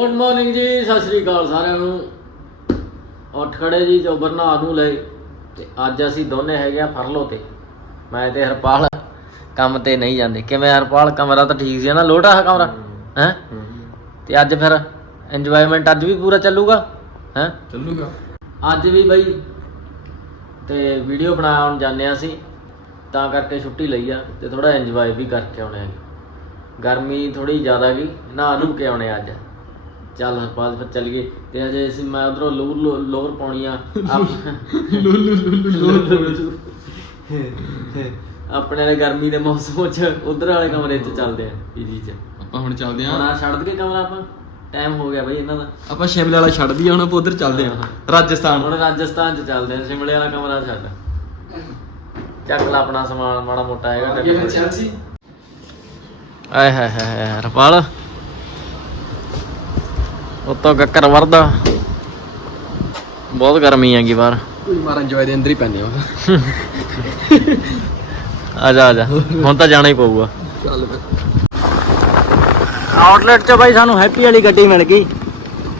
Good morning ਜੀ ਸਤਿ ਸ੍ਰੀ ਅਕਾਲ ਸਾਰਿਆਂ ਨੂੰ। ਉੱਠ ਖੜੇ ਜੀ ਚੋਬਰ ਨਹਾ ਨੂੰ ਲਏ ਤੇ ਅੱਜ ਅਸੀਂ ਦੋਨੇ ਹੈਗੇ ਆ ਫਰਲੋ ਤੇ। ਮੈਂ ਤੇ ਹਰਪਾਲ ਕੰਮ ਤੇ ਨਹੀਂ ਜਾਂਦੇ। ਕਿਵੇਂ ਹਰਪਾਲ? ਕਮਰਾ ਤਾਂ ਠੀਕ ਸੀ ਨਾ ਲੋਟਾ ਹੈ ਕਮਰਾ? ਹੈ? ਤੇ ਅੱਜ ਫਿਰ ਇੰਜੋਇਮੈਂਟ ਅੱਜ ਵੀ ਪੂਰਾ ਚੱਲੂਗਾ? ਹੈ? ਚੱਲੂਗਾ। ਅੱਜ ਵੀ ਬਈ ਤੇ ਵੀਡੀਓ ਬਣਾਉਣ ਜਾਂਦੇ ਆ ਅਸੀਂ। ਤਾਂ ਕਰਕੇ ਛੁੱਟੀ ਲਈ ਆ ਤੇ ਥੋੜਾ ਇੰਜੋਏ ਵੀ ਕਰਕੇ ਆਉਣੇ ਆ। ਗਰਮੀ ਥੋੜੀ ਜ਼ਿਆਦਾ ਗਈ ਨਹਾ ਨੂੰ ਕੇ ਆਉਣੇ ਅੱਜ। ਚੱਲ ਹਰਪਾਲ ਫਿਰ ਚੱਲ ਗਏ। ਤੇ ਅਜੇ ਅਸੀਂ ਮੈਂ ਉਧਰੋਂ ਲੋਰ ਲੋਰ ਪਾਉਣੀ ਆ। ਆਪਣੇ ਵਾਲੇ ਗਰਮੀ ਦੇ ਮੌਸਮ 'ਚ ਉਧਰ ਵਾਲੇ ਕਮਰੇ 'ਚ ਚੱਲਦੇ ਆ ਪੀਜੀ 'ਚ। ਆਪਾਂ ਹੁਣ ਚੱਲਦੇ ਹੁਣ ਆਂ ਆ ਛੱਡ ਦਈਏ ਕਮਰਾ ਆਪਾਂ। ਟਾਈਮ ਹੋ ਗਿਆ ਬਈ ਇਹਨਾਂ ਦਾ। ਆਪਾਂ ਸ਼ਿਮਲੇ ਵਾਲਾ ਛੱਡ ਦਈਏ ਹੁਣ ਆਪਾਂ ਉਧਰ ਚੱਲਦੇ ਆਂ। ਰਾਜਸਥਾਨ। ਹੁਣ ਰਾਜਸਥਾਨ ਚ ਚੱਲਦੇ ਆ ਸ਼ਿਮਲੇ ਵਾਲਾ ਕਮਰਾ ਛੱਡ। ਚੱਕ ਲਾ ਆਪਣਾ ਸਮਾਨ ਮਾੜਾ ਮੋਟਾ ਹੈਗਾ। ਆਏ ਹਾਏ ਹਾਏ ਹਾਏ ਰਪਾਲ। ਉਤੋਂ ਕੱਕਰ ਵਰਦਾ ਬਹੁਤ ਗਰਮੀ ਹੈਗੀ ਬਾਹਰ। ਕੋਈ ਮਾਰਾ ਇੰਜੋਏ ਦੇ ਅੰਦਰ ਹੀ ਪੈਂਦੇ ਆ। ਆ ਜਾ ਆ ਜਾ। ਹੁਣ ਤਾਂ ਜਾਣਾ ਹੀ ਪਊਗਾ। ਚੱਲ ਫਿਰ। ਆਊਟਲੈਟ 'ਚ ਬਾਈ ਸਾਨੂੰ ਹੈਪੀ ਵਾਲੀ ਗੱਡੀ ਮਿਲ ਗਈ।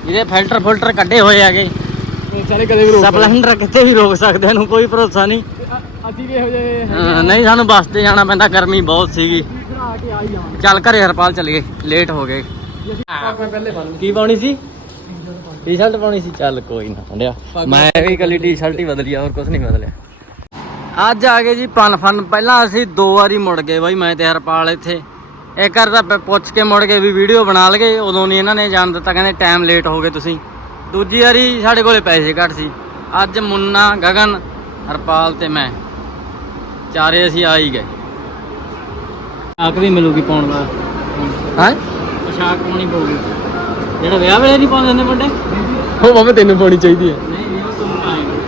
ਜਿਹਦੇ ਫਿਲਟਰ ਫਿਲਟਰ ਕੱਢੇ ਹੋਏ ਹੈਗੇ। ਸਾਰੇ ਕਦੇ ਵੀ ਸਪਲੈਂਡਰ ਕਿਤੇ ਵੀ ਰੋਕ ਸਕਦੇ ਇਹਨੂੰ ਕੋਈ ਭਰੋਸਾ ਨਹੀਂ। ਅਸੀਂ ਵੀ ਇਹੋ ਜਿਹੇ ਹਾਂ, ਨਹੀਂ ਸਾਨੂੰ ਬੱਸ ਤੇ ਜਾਣਾ ਪੈਂਦਾ ਗਰਮੀ ਬਹੁਤ ਸੀਗੀ। ਹੀ ਚੱਲ ਘਰੇ ਹਰਪਾਲ ਚਲੀਏ ਲੇਟ ਹੋ ਗਏ। ਪਹਿਲੇ ਬਣ ਕੀ ਪਾਉਣੀ ਸੀ? ਟੀ-ਸ਼ਰਟ ਪਾਉਣੀ ਸੀ? ਚੱਲ ਕੋਈ ਨਾ ਹੁੰਦਿਆ ਮੈਂ ਵੀ ਕੱਲੀ ਟੀ-ਸ਼ਰਟ ਹੀ ਬਦਲੀ ਆ ਹੋਰ ਕੁਝ ਨਹੀਂ ਬਦਲਿਆ। ਅੱਜ ਆ ਗਏ ਜੀ ਪਨ ਫਨ। ਪਹਿਲਾਂ ਅਸੀਂ ਦੋ ਵਾਰੀ ਮੁੜ ਗਏ ਬਾਈ ਮੈਂ ਤੇ ਹਰਪਾਲ ਇੱਥੇ। ਇੱਕ ਵਾਰ ਤਾਂ ਪੁੱਛ ਕੇ ਮੁੜ ਗਏ ਵੀ ਵੀਡੀਓ ਬਣਾ ਲਗੇ ਉਦੋਂ ਨਹੀਂ ਇਹਨਾਂ ਨੇ ਜਾਣ ਦਿੱਤਾ ਕਹਿੰਦੇ ਟਾਈਮ ਲੇਟ ਹੋ ਗਏ ਤੁਸੀਂ। ਦੂਜੀ ਵਾਰੀ ਸਾਡੇ ਕੋਲੇ ਪੈਸੇ ਘੱਟ ਸੀ। ਅੱਜ ਮੁੰਨਾ ਗਗਨ ਹਰਪਾਲ ਤੇ ਮੈਂ। ਚਾਰੇ ਅਸੀਂ ਆ ਹੀ ਗਏ। ਵੀ ਮਿਲੂਗੀ ਪਾਉਣ ਦਾ ਹਾਂ? ਪੋਸ਼ਾਕ ਪਾਉਣੀ ਪਊਗੀ। ਜਿਹੜਾ ਵਿਆਹ ਵੇਲੇ ਨਹੀਂ ਪਾਉਂਦੇ ਹੁੰਦੇ ਮੁੰਡੇ ਉਹ ਮਾਮੇ ਤੈਨੂੰ ਪਾਉਣੀ ਚਾਹੀਦੀ ਹੈ। ਨਹੀਂ ਉਹ ਤੂੰ ਪਾਏਂਗਾ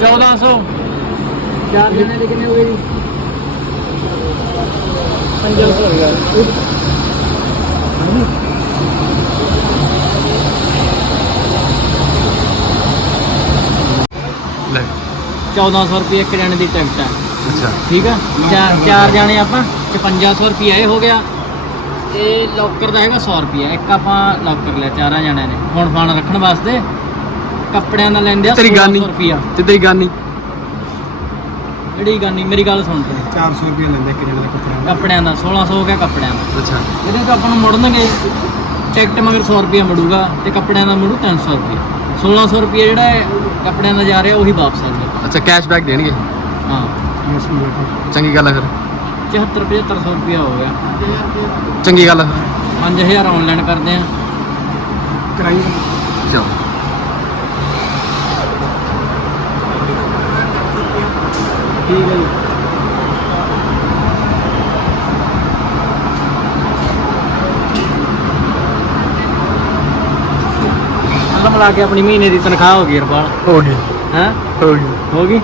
ਚੌਦਾਂ ਸੌ। ਚਾਰ ਜਣੇ ਦੇ ਕਿੰਨੇ ਹੋ ਗਏ ਜੀ? ਪੰਜਾਂ ਸੌ। ਹੋ ਗਿਆ 1400 ਰੁਪਏ ਇੱਕ ਜਣੇ ਦੀ ਟਿਕਟ ਹੈ। ਅੱਛਾ। ਠੀਕ ਆ? ਚਾਰ ਚਾਰ ਜਾਣੇ ਆਪਾਂ 5500 ਰੁਪਏ ਇਹ ਹੋ ਗਿਆ। ਤੇ ਲੋਕਰ ਦਾ ਹੈਗਾ 100 ਰੁਪਏ। ਇੱਕ ਆਪਾਂ ਲੋਕਰ ਲਿਆ ਚਾਰਾਂ ਜਣਿਆਂ ਨੇ। ਹੁਣ ਫਾਨ ਰੱਖਣ ਵਾਸਤੇ ਕੱਪੜਿਆਂ ਦਾ ਲੈਂਦੇ ਆ ਤੇਰੀ ਗਾਨੀ 1600 ਰੁਪਿਆ ਤੇ ਤੇਰੀ ਗਾਨੀ ਜਿਹੜੀ ਗਾਨੀ ਮੇਰੀ ਗੱਲ ਸੁਣ ਤੂੰ। 400 ਰੁਪਏ ਲੈਂਦੇ ਇੱਕ ਜਣੇ ਦਾ ਕੱਪੜਾ ਕੱਪੜਿਆਂ ਦਾ 1600 ਹੋ ਗਿਆ ਕੱਪੜਿਆਂ ਦਾ। ਅੱਛਾ। ਇਹਦੇ ਤੋਂ ਆਪਾਂ ਨੂੰ ਮੁੜਨਗੇ ਟਿਕਟ ਮਗਰ 100 ਰੁਪਏ ਮੁੜੂਗਾ ਤੇ ਕੱਪੜਿਆਂ ਦਾ ਮੁੜੂ 300 ਰੁਪਏ 1600 ਰੁਪਏ ਜਿਹੜਾ ਹੈ ਕੱਪੜਿਆਂ ਦਾ ਜਾ ਰਿਹਾ ਉਹੀ ਵਾਪਸ ਆ ਜਾਊਗਾ ਅੱਛਾ ਕੈਸ਼ਬੈਕ ਦੇਣਗੇ? ਹਾਂ। ਚੰਗੀ ਗੱਲ ਹੈ ਫਿਰ। 74 7500 ਰੁਪਏ ਹੋ ਗਿਆ। ਚੰਗੀ ਗੱਲ ਹੈ 5000 ਆਨਲਾਈਨ ਕਰਦੇ ਆ। ਕਰਾਈ ਚਲ। ਠੀਕ ਹੈ ਜੀ। ਮਿਲਾ ਕੇ ਆਪਣੀ ਮਹੀਨੇ ਦੀ ਤਨਖਾਹ ਹੋ ਗਈ ਰਪਾਲ। ਹੋ ਗਈ। ਹੈ? ਹੋ ਗਈ? ਹੋ ਗਈ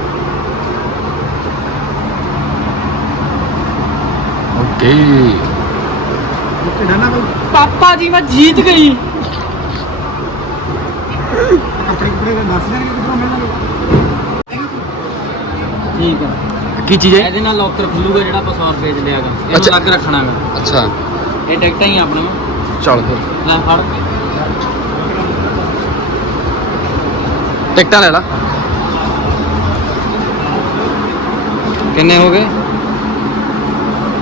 ਓਕੇ ਪਾਪਾ ਜੀ ਮੈਂ ਜੀਤ ਗਈ। ਠੀਕ ਆ। ਕੀ ਚੀਜ਼ ਹੈ? ਇਹਦੇ ਨਾਲ ਲੋਕਰ ਖੁੱਲੂਗਾ ਜਿਹੜਾ ਆਪਾਂ 100 ਰੁਪਏ ਚ ਲਿਆਗਾ ਇਹਨੂੰ। ਲੱਗ ਰੱਖਣਾਗਾ। ਅੱਛਾ। ਇਹ ਟਿਕਟਾਂ ਹੀ ਆਪਣੇ ਕੋਲ ਚਲ ਫਿਰ। ਲੈ ਫੜ। ਟਿਕਟਾਂ ਲੈ ਲਾ। ਕਿੰਨੇ ਹੋ ਗਏ?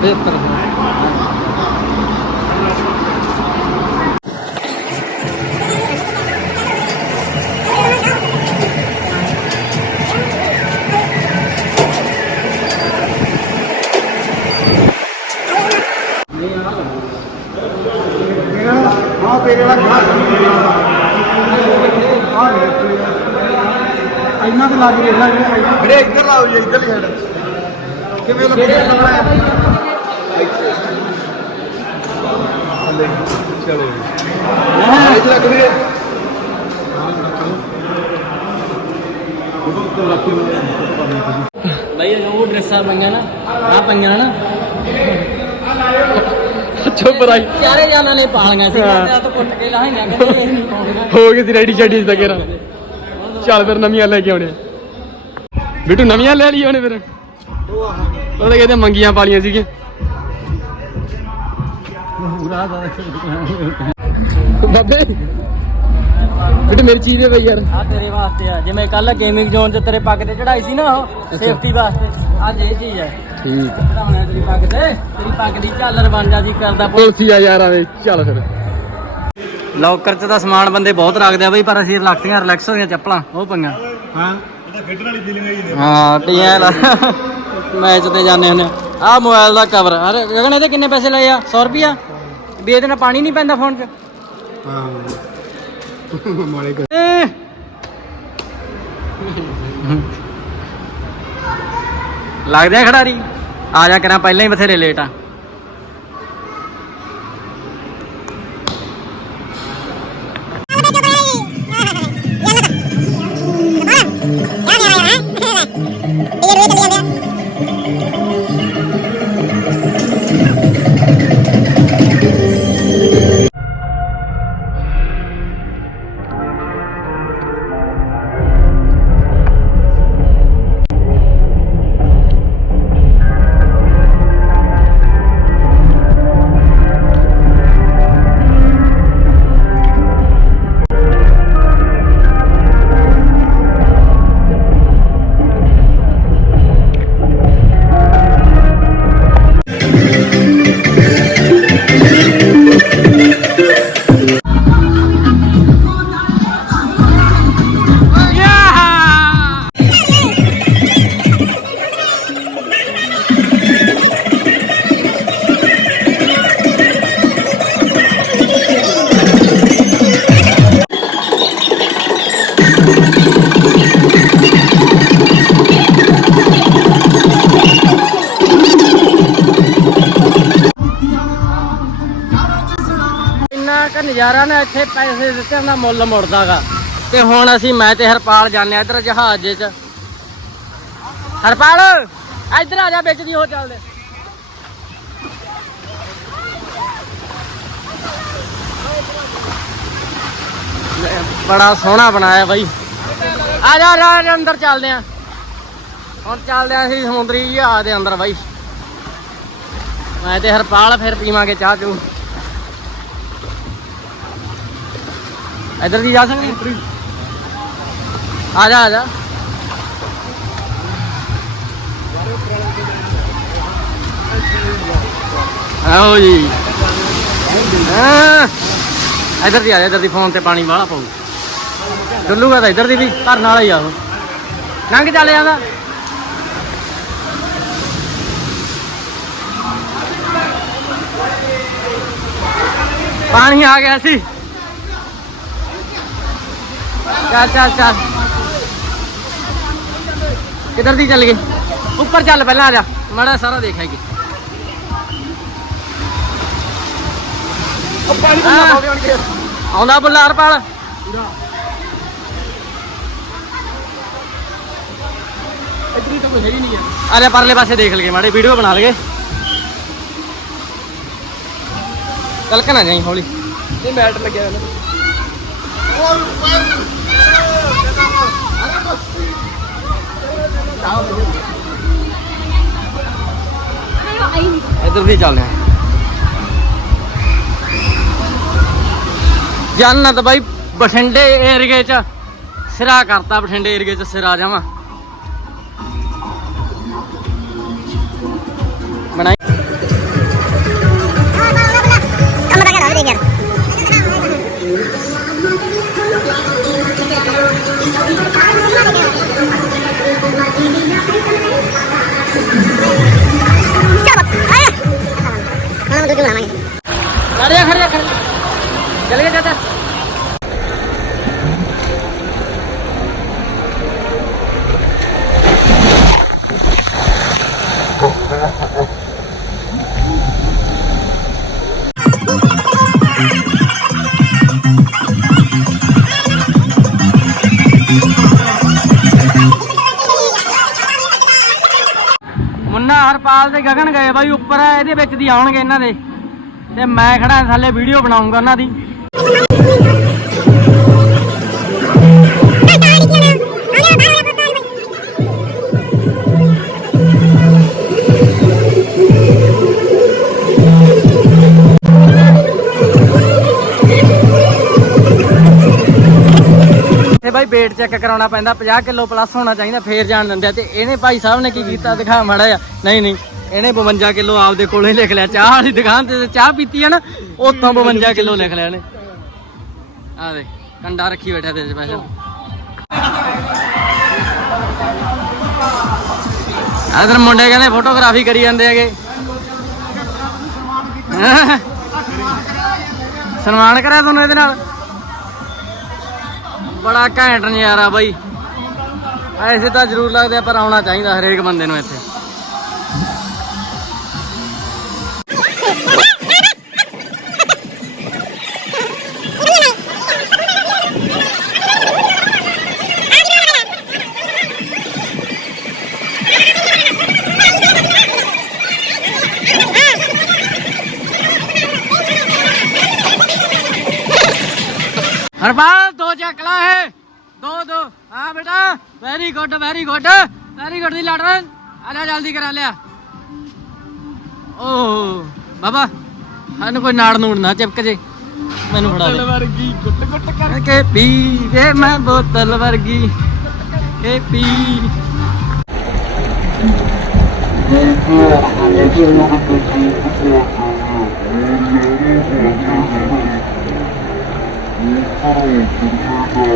75 ਇੰਨਾ ਕੁ ਲੱਗ ਰਿਹਾ ਇੱਧਰ ਲਾਓ ਜੀ ਇੱਧਰ ਹੀ ਹੈਡ ਕਿਵੇਂ ਲੱਗ ਚਲੋ ਇੱਧਰ ਲੱਗ ਵੀਰੇ। ਬਈ ਉਹ ਡਰੈਸਾਂ ਪਈਆਂ ਨਾ ਆ ਪਈਆਂ ਨਾ। ਚੁੱਪ ਰਾਈ ਚਾਰੇ ਜਾਨਾਂ ਨੇ ਪਾਲੀਆਂ ਸੀ ਕਹਿੰਦੇ ਆ ਤਾਂ ਪੁੱਟ ਕੇ ਲਾਹੀਆਂ ਕਹਿੰਦੇ ਇਹ ਨਹੀਂ ਪਾਉਣੀਆਂ। ਹੋ ਗਈ ਸੀ ਰੈਡੀ ਸ਼ੈਡੀ ਦਾ ਕੇਰਾ ਚੱਲ ਫਿਰ ਨਵੀਆਂ ਲੈ ਕੇ ਆਉਣੇ ਬਿੱਟੂ ਨਵੀਆਂ ਲੈ ਲਈ ਉਹਨੇ ਫਿਰ। ਉਹ ਤਾਂ ਕਹਿੰਦੇ ਮੰਗੀਆਂ ਪਾਲੀਆਂ ਸੀਗੀਆਂ। ਬਾਬੇ ਬਿੱਟੂ ਮੇਰੀ ਚੀਜ਼ ਦੇ ਬਈ ਯਾਰ। ਆ ਤੇਰੇ ਵਾਸਤੇ ਆ। ਜਿਵੇਂ ਕੱਲ ਗੇਮਿੰਗ ਜ਼ੋਨ 'ਚ ਤੇਰੇ ਪੱਗ ਤੇ ਚੜਾਈ ਸੀ ਨਾ ਉਹ ਸੇਫਟੀ ਵਾਸਤੇ। ਅੱਜ ਇਹ ਚੀਜ਼ ਹੈ ਠੀਕ। ਚੜਾਉਣਾ ਤੇਰੀ ਪੱਗ ਤੇ। ਤੇਰੀ ਪੱਗ ਦੀ ਝਾਲਰ ਬਣ ਜਾ ਜੀ ਕਰਦਾ ਪੁੱਤ। ਪੁਲਸੀ ਆ ਯਾਰ ਆਵੇ ਚੱਲ ਫਿਰ। ਲੌਕਰ 'ਚ ਤਾਂ ਸਮਾਨ ਬੰਦੇ ਬਹੁਤ ਰੱਖਦੇ ਆ ਬਈ ਪਰ ਅਸੀਂ ਰਿਲੈਕਸੀਆਂ ਰਿਲੈਕਸ ਹੋਈਆਂ ਚੱਪਲਾਂ ਉਹ ਪਈਆਂ। ਹਾਂ ਹਾਂ ਟੀਐਲ ਮੈਚ ਤੇ ਜਾਂਦੇ ਹੁੰਦੇ ਆ। ਆਹ ਮੋਬਾਈਲ ਦਾ ਕਵਰ ਅਰੇ ਗਗਨ, ਇਹਦੇ ਕਿੰਨੇ ਪੈਸੇ ਲਏ ਆ? 100 ਰੁਪਿਆ ਵੀ ਇਹਦੇ ਨਾਲ ਪਾਣੀ ਨਹੀਂ ਪੈਂਦਾ ਫੋਨ 'ਚ? ਹਾਂ। ਮਾਲੇ ਕੋ ਲੱਗਦਾ ਖਿਡਾਰੀ? ਆ ਜਾ ਕਰਾਂ, ਪਹਿਲਾਂ ਹੀ ਬਥੇਰੇ ਲੇਟ ਆ। ਨਜ਼ਾਰਾ ਨਾ ਇੱਥੇ ਪੈਸੇ ਦਿੱਤੇ ਦਾ ਮੁੱਲ ਮੁੜਦਾਗਾ। ਤੇ ਹੁਣ ਅਸੀਂ, ਮੈਂ ਤੇ ਹਰਪਾਲ ਜਾਂਦੇ ਆ ਇਧਰ ਜਹਾਜ਼ 'ਚ ਹਰਪਾਲ, ਇੱਧਰ ਆ ਜਾ, ਵਿੱਚ ਦੀ ਹੋ ਚੱਲਦੇ। ਬੜਾ ਸੋਹਣਾ ਬਣਾਇਆ ਬਾਈ। ਆ ਜਾ, ਆ ਅੰਦਰ ਚੱਲਦੇ ਆ ਹੁਣ ਚੱਲਦੇ ਆ ਅਸੀਂ ਸਮੁੰਦਰੀ ਜਹਾਜ਼ ਦੇ ਅੰਦਰ ਬਾਈ। ਮੈਂ ਤੇ ਹਰਪਾਲ ਫਿਰ ਪੀਵਾਂਗੇ ਚਾਹ ਚੂ। ਇੱਧਰ ਦੀ ਜਾ ਸਕਦੇ? ਆ ਜਾ ਆ ਜਾ। ਆਓ ਜੀ। ਹਾਂ? ਇੱਧਰ ਦੀ ਆ ਜਾ, ਇੱਧਰ ਦੀ ਫੋਨ ਤੇ ਪਾਣੀ ਵਾਲਾ ਪਾਉ। ਡੁੱਲੂਗਾ ਤਾਂ ਇੱਧਰ ਦੀ ਵੀ, ਧਰਨ ਵਾਲਾ ਹੀ ਆ ਉਹ। ਲੰਘ ਚੱਲ ਜਾਂਦਾ ਪਾਣੀ ਆ ਗਿਆ ਸੀ। ਚੱਲ ਚੱਲ ਚੱਲ। ਕਿੱਧਰ ਦੀ ਚੱਲ ਗਈ? ਉੱਪਰ ਚੱਲ ਪਹਿਲਾਂ ਆ ਜਾ। ਮਾੜਾ ਸਾਰਾ ਦੇਖਾਂਗੇ ਪਾਣੀ ਤੋਂ ਨਾ ਹੋਣਗੇ ਆਉਂਦਾ ਬੁੱਲਾ ਹਰਪਾਲ। ਇਤਨੀ ਤਾਂ ਕੋਈ ਹੈ ਹੀ ਨਹੀਂ ਯਾਰ ਆ ਜਾ ਪਰਲੇ ਪਾਸੇ ਦੇਖ ਲਈਏ ਮਾੜੇ ਵੀਡੀਓ ਬਣਾ ਲਈਏ। ਕਲਕ ਨਾ ਜਾਈ ਹੌਲੀ। ਇਹ ਮੈਟ ਲੱਗਿਆ ਹੋਇਆ ਨਾ ਇੱਧਰ ਦੀ ਚੱਲਦੇ ਆ ਜੰਨਤ ਬਾਈ ਬਠਿੰਡੇ ਏਰੀਏ ਚ ਸਿਰਾ ਕਰਤਾ ਬਠਿੰਡੇ ਏਰੀਏ ਚ ਸਿਰਾ ਜਾਵਾਂ। ਖੜ ਜਾ ਖੜ ਜਾ ਖੜ ਚੱਲ ਗਿਆ ਚਾਚਾ। ਮੁੰਨਾ ਹਰਪਾਲ ਤੇ ਗਗਨ ਗਏ ਬਾਈ, ਉੱਪਰ ਇਹਦੇ ਵਿੱਚ ਦੀ ਆਉਣਗੇ ਇਹਨਾਂ ਦੇ। ਤੇ ਮੈਂ ਖੜਾ ਥੱਲੇ ਵੀਡੀਓ ਬਣਾਉਂਗਾ ਉਹਨਾਂ ਦੀ। ਤੇ ਬਾਈ weight ਚੈੱਕ ਕਰਾਉਣਾ ਪੈਂਦਾ 50 ਕਿਲੋ ਪਲੱਸ ਹੋਣਾ ਚਾਹੀਦਾ, ਫੇਰ ਜਾਣ ਦਿੰਦੇ ਆ। ਤੇ ਇਹਨੇ ਭਾਈ ਸਾਹਿਬ ਨੇ ਕੀ ਕੀਤਾ? ਦਿਖਾ ਮਾੜਾ ਜਿਹਾ। ਨਹੀਂ ਨਹੀਂ। ਇਹਨੇ 52 ਕਿਲੋ ਆਪਦੇ ਕੋਲੇ ਲਿਖ ਲਿਆ। ਚਾਹ ਵਾਲੀ ਦੁਕਾਨ ਤੇ ਚਾਹ ਪੀਤੀ ਹੈ ਨਾ ਉਤੋਂ 52 ਕਿਲੋ ਲਿਖ ਲਿਆ ਇਹਨੇ। ਆ ਦੇ ਕੰਡਾ ਰੱਖੀ ਬੈਠਾ ਤੇ ਸਪੈਸ਼ਲ ਇਧਰ ਮੁੰਡੇ ਕਹਿੰਦੇ ਫੋਟੋਗ੍ਰਾਫੀ ਕਰੀ ਜਾਂਦੇ ਹੈਗੇ? ਸਨਮਾਨ ਕਰਿਆ ਤੁਹਾਨੂੰ ਇਹਦੇ ਨਾਲ? ਬੜਾ ਘੈਂਟ ਨਜ਼ਾਰਾ ਬਾਈ। ਐਸੇ ਤਾਂ ਜ਼ਰੂਰ ਲੱਗਦੇ ਪਰ ਆਉਣਾ ਚਾਹੀਦਾ ਹਰੇਕ ਬੰਦੇ ਨੂੰ ਇੱਥੇ। ਹਰਪਾਲ ਦੋ ਚੱਕਲਾ ਹੈ। ਦੋ ਦੋ। ਹਾਂ ਬੇਟਾ very good very good very good ਦੀ ਲੜਨ ਆ ਜਾ ਜਲਦੀ ਕਰਾ ਲਿਆ। ਓ ਬਾਬਾ ਸਾਨੂੰ ਕੋਈ ਨਾੜ ਨੂੜ ਨਾ ਚਿਪਕ ਜੇ। ਮੈਨੂੰ ਫੜਾ ਦੇ। ਵਰਗੀ ਗੁੱਟ ਗੁੱਟ ਕਰਕੇ ਪੀ ਵੇ ਮੈਂ ਬੋਤਲ ਵਰਗੀ। ਇਹ ਪੀ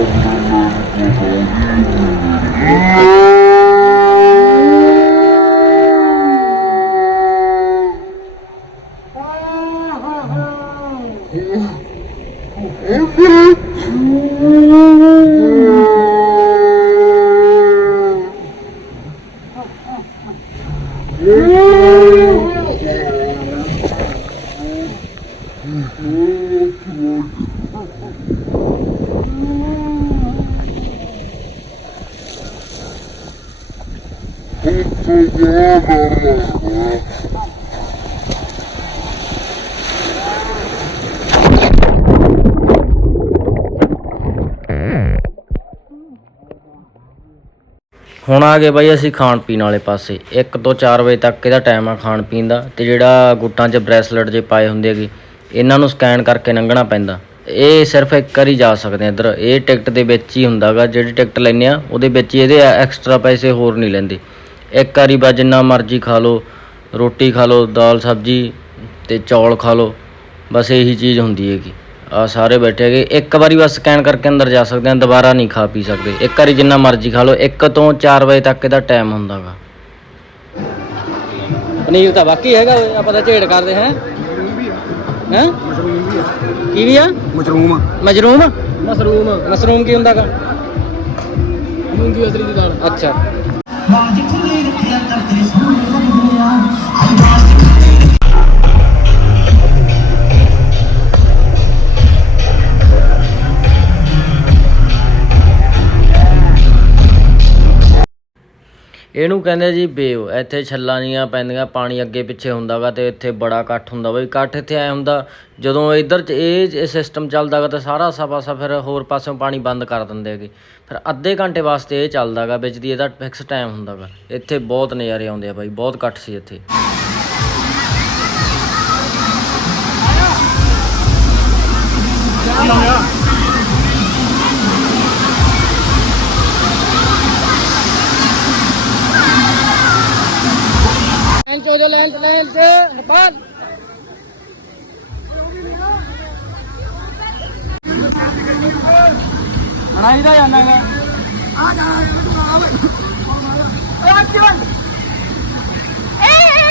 ਹੁਣ ਆ ਗਏ ਬਾਈ ਅਸੀਂ ਖਾਣ ਪੀਣ ਵਾਲੇ ਪਾਸੇ। 1 ਤੋਂ 4 ਵਜੇ ਤੱਕ ਇਹਦਾ ਟਾਈਮ ਆ ਖਾਣ ਪੀਣ ਦਾ ਤੇ ਜਿਹੜਾ ਗੁੱਟਾਂ 'ਚ ਬ੍ਰੈਸਲੇਟ ਜੇ ਪਾਏ ਹੁੰਦੇ ਹੈਗੇ, ਇਹਨਾਂ ਨੂੰ ਸਕੈਨ ਕਰਕੇ ਲੰਘਣਾ ਪੈਂਦਾ। ਇਹ ਸਿਰਫ ਇੱਕ ਵਾਰੀ ਜਾ ਸਕਦੇ ਆ ਇੱਧਰ। ਇਹ ਟਿਕਟ ਦੇ ਵਿੱਚ ਹੀ ਹੁੰਦਾਗਾ ਜਿਹੜੀ ਟਿਕਟ ਲੈਨੇ ਆ, ਉਹਦੇ ਵਿੱਚ ਹੀ ਇਹਦੇ ਐਕਸਟਰਾ ਪੈਸੇ ਹੋਰ ਨਹੀਂ ਲੈਂਦੇ। ਇੱਕ ਵਾਰੀ ਬਾ ਜਿੰਨਾ ਮਰਜ਼ੀ ਖਾ ਲਓ ਰੋਟੀ ਖਾ ਲਓ ਦਾਲ ਸਬਜੀ ਤੇ ਚੌਲ ਖਾ ਲਓ ਬਸ ਇਹੀ ਚੀਜ਼ ਹੁੰਦੀ ਹੈਗੀ। ਆ ਸਾਰੇ ਬੈਠੇ ਹੈਗੇ ਇੱਕ ਵਾਰੀ ਬਸ ਸਕੈਨ ਕਰਕੇ ਅੰਦਰ ਜਾ ਸਕਦੇ ਆ ਦੁਬਾਰਾ ਨਹੀਂ ਖਾ ਪੀ ਸਕਦੇ। ਇੱਕ ਵਾਰੀ ਜਿੰਨਾ ਮਰਜ਼ੀ ਖਾ ਲਓ 1 ਤੋਂ 4 ਵਜੇ ਤੱਕ ਇਹਦਾ ਟਾਈਮ ਹੁੰਦਾਗਾ ਪਨੀਰ ਤਾਂ ਬਾਕੀ ਹੈਗਾ ਓਏ, ਆਪਾਂ ਤਾਂ ਝੇੜ ਕਰਦੇ ਹੈ। ਹੈ? ਕੀ ਵੀ ਆ? ਮਸ਼ਰੂਮ। Mushroom mushroom. ਮਸ਼ਰੂਮ ਕੀ ਹੁੰਦਾਗਾ ਮੂੰਗੀ ਅਸਲੀ ਦੀ ਦਾਲ। ਅੱਛਾ। ਇਹਨੂੰ ਕਹਿੰਦੇ ਜੀ ਬੇਵ ਇੱਥੇ ਛੱਲਾਂ ਜੀਆਂ ਪੈਂਦੀਆਂ, ਪਾਣੀ ਅੱਗੇ ਪਿੱਛੇ ਹੁੰਦਾਗਾ ਤੇ ਇੱਥੇ ਬੜਾ ਇਕੱਠ ਹੁੰਦਾ ਬਈ ਇਕੱਠ ਇੱਥੇ ਐ ਹੁੰਦਾ, ਜਦੋਂ ਇੱਧਰ ਚ ਇਹ ਸਿਸਟਮ ਚੱਲਦਾਗਾ ਤਾਂ ਸਾਰਾ ਸਾ ਫਿਰ ਹੋਰ ਪਾਸਿਓਂ ਪਾਣੀ ਬੰਦ ਕਰ ਦਿੰਦੇ ਹੈਗੇ। ਫਿਰ ਅੱਧੇ ਘੰਟੇ ਵਾਸਤੇ ਇਹ ਚੱਲਦਾਗਾ, ਵਿੱਚ ਦੀ ਇਹਦਾ ਫਿਕਸ ਟਾਈਮ ਹੁੰਦਾਗਾ। ਇੱਥੇ ਬਹੁਤ ਨਜ਼ਾਰੇ ਆਉਂਦੇ ਆ ਬਾਈ, ਬਹੁਤ ਇਕੱਠ ਸੀ ਇੱਥੇ। Enjoy the land, land, Nepal. ਬਣਾਈ ਦਾ ਜਾਂਦਾ ਹੈਗਾ ਆ ਜਾ ਆ ਜਾ ਆ ਓਏ ਆ ਕਿਉਂ ਏ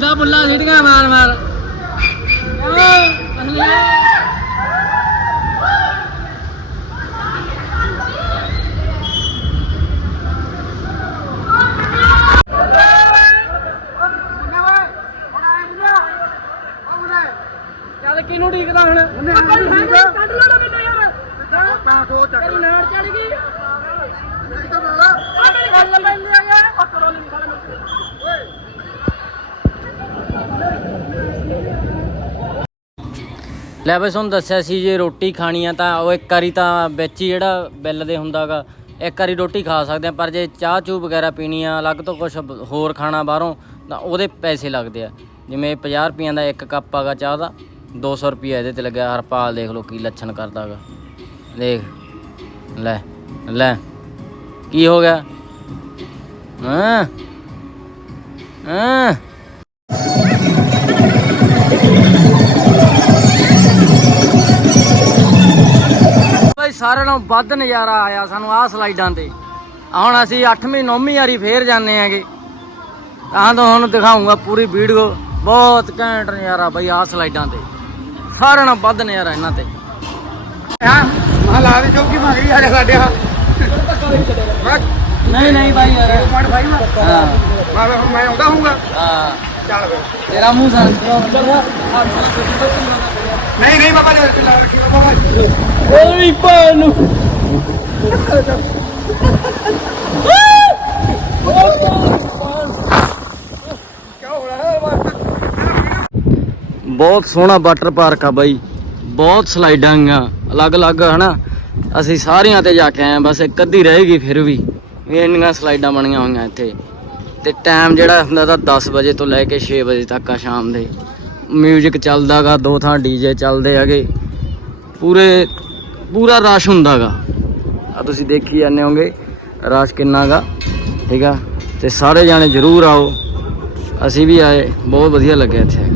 ਲੈਂਦਾ ਬੁੱਲਾ ਸੀਟੀਆਂ ਮਾਰ ਮਾਰ ਓਏ ਅਸਲੀ ਚੱਲ ਕਿਨੂੰ ਢੀਕਦਾ ਹੁਣ ਕੱਢ ਲੈਣਾ ਮੈਨੂੰ ਯਾਰ ਤਾਂ ਦੋ ਚੱਕ ਨਾੜ ਚੜ ਗਈ ਚੱਲ ਲੈਂਦੇ ਆ ਯਾਰ ਪਕੜੋ ਨਹੀਂ ਸਾਲੇ ਲੈ ਬਸ ਤੁਹਾਨੂੰ ਦੱਸਿਆ ਸੀ ਜੇ ਰੋਟੀ ਖਾਣੀ ਆ ਤਾਂ ਉਹ ਇੱਕ ਵਾਰੀ ਤਾਂ ਵਿੱਚ ਹੀ ਜਿਹੜਾ ਬਿੱਲ ਦੇ ਹੁੰਦਾਗਾ ਇੱਕ ਵਾਰੀ ਰੋਟੀ ਖਾ ਸਕਦੇ ਆ, ਪਰ ਜੇ ਚਾਹ ਚੂ ਵਗੈਰਾ ਪੀਣੀ ਆ, ਅਲੱਗ ਤੋਂ ਕੁਝ ਹੋਰ ਖਾਣਾ ਬਾਹਰੋਂ, ਤਾਂ ਉਹਦੇ ਪੈਸੇ ਲੱਗਦੇ ਆ। ਜਿਵੇਂ 50 ਰੁਪਈਆਂ ਦਾ ਇੱਕ ਕੱਪ ਆਗਾ ਚਾਹ ਦਾ 200 ਰੁਪਈਆ ਇਹਦੇ ਤੇ ਲੱਗਿਆ, ਹਰਪਾਲ ਦੇਖ ਲਓ ਕੀ ਲੱਛਣ ਕਰਦਾਗਾ ਦੇਖ, ਲੈ ਲੈ, ਕੀ ਹੋ ਗਿਆ? ਹਾਂ ਹਾਂ। ਸਾਰਿਆਂ ਨਾਲੋਂ ਵੱਧ ਨਜ਼ਾਰਾ ਆਇਆ ਸਾਨੂੰ ਆਹ ਸਲਾਈਡਾਂ ਤੇ। ਹੁਣ ਅਸੀਂ 8ਵੀਂ 9ਵੀਂ ਵਾਰੀ ਫੇਰ ਜਾਂਦੇ ਆਂਗੇ ਤਾਂ ਤੁਹਾਨੂੰ ਦਿਖਾਉਂਗਾ ਪੂਰੀ ਵੀਡੀਓ। ਬਹੁਤ ਘੈਂਟ ਨਜ਼ਾਰਾ ਬਈ ਆਹ ਸਲਾਈਡਾਂ ਤੇ। ਸਾਰਿਆਂ ਨਾਲੋਂ ਵੱਧ ਨਜ਼ਾਰਾ ਇਹਨਾਂ ਤੇ। ਹਾਂ ਲਾ ਦੇ ਚੌਕੀ ਮੰਗਰੀ ਆ ਜਾ ਸਾਡੇ ਆ। ਨਹੀਂ ਨਹੀਂ ਭਾਈ ਯਾਰ। ਪੜ ਭਾਈ ਹਾਂ। ਮੈਂ ਹੁਣ ਮੈਂ ਆਉਂਦਾ ਹੂੰਗਾ ਹਾਂ। ਚੱਲ ਫਿਰ। ਤੇਰਾ ਮੂੰਹ ਸਰ ਨਹੀਂ ਨਹੀਂ ਬਾਬਾ ਜੀ ਬਾਬਾ ਜੀ ਓਏ ਬਹੁਤ ਸੋਹਣਾ ਵਾਟਰ ਪਾਰਕ ਆ ਬਾਈ। ਬਹੁਤ ਸਲਾਈਡਾਂ ਆ ਅਲੱਗ-ਅਲੱਗ ਹਨਾ? ਅਸੀਂ ਸਾਰਿਆਂ ਤੇ ਜਾ ਕੇ ਆਏ ਆਂ, ਬਸ ਇੱਕ ਅੱਧੀ ਰਹੇਗੀ ਫਿਰ ਵੀ। ਇੰਨੀਆਂ ਸਲਾਈਡਾਂ ਬਣੀਆਂ ਹੋਈਆਂ ਇੱਥੇ। ਤੇ ਟਾਈਮ ਜਿਹੜਾ ਹੁੰਦਾ ਤਾਂ 10 ਵਜੇ ਤੋਂ ਲੈ ਕੇ 6 ਵਜੇ ਤੱਕ ਆ ਸ਼ਾਮ ਦੇ। ਮਿਊਜ਼ਿਕ ਚੱਲਦਾਗਾ ਦੋ ਥਾਂ ਡੀਜੇ ਚੱਲਦੇ ਹੈਗੇ। ਪੂਰੇ ਪੂਰਾ ਰਸ਼ ਹੁੰਦਾਗਾ। ਆ ਤੁਸੀਂ ਦੇਖੀ ਜਾਂਦੇ ਹੋਗੇ ਰਸ਼ ਕਿੰਨਾਗਾ, ਠੀਕ ਆ? ਤੇ ਸਾਰੇ ਜਾਣੇ ਜ਼ਰੂਰ ਆਓ। ਅਸੀਂ ਵੀ ਆਏ, ਬਹੁਤ ਵਧੀਆ ਲੱਗਿਆ ਇੱਥੇ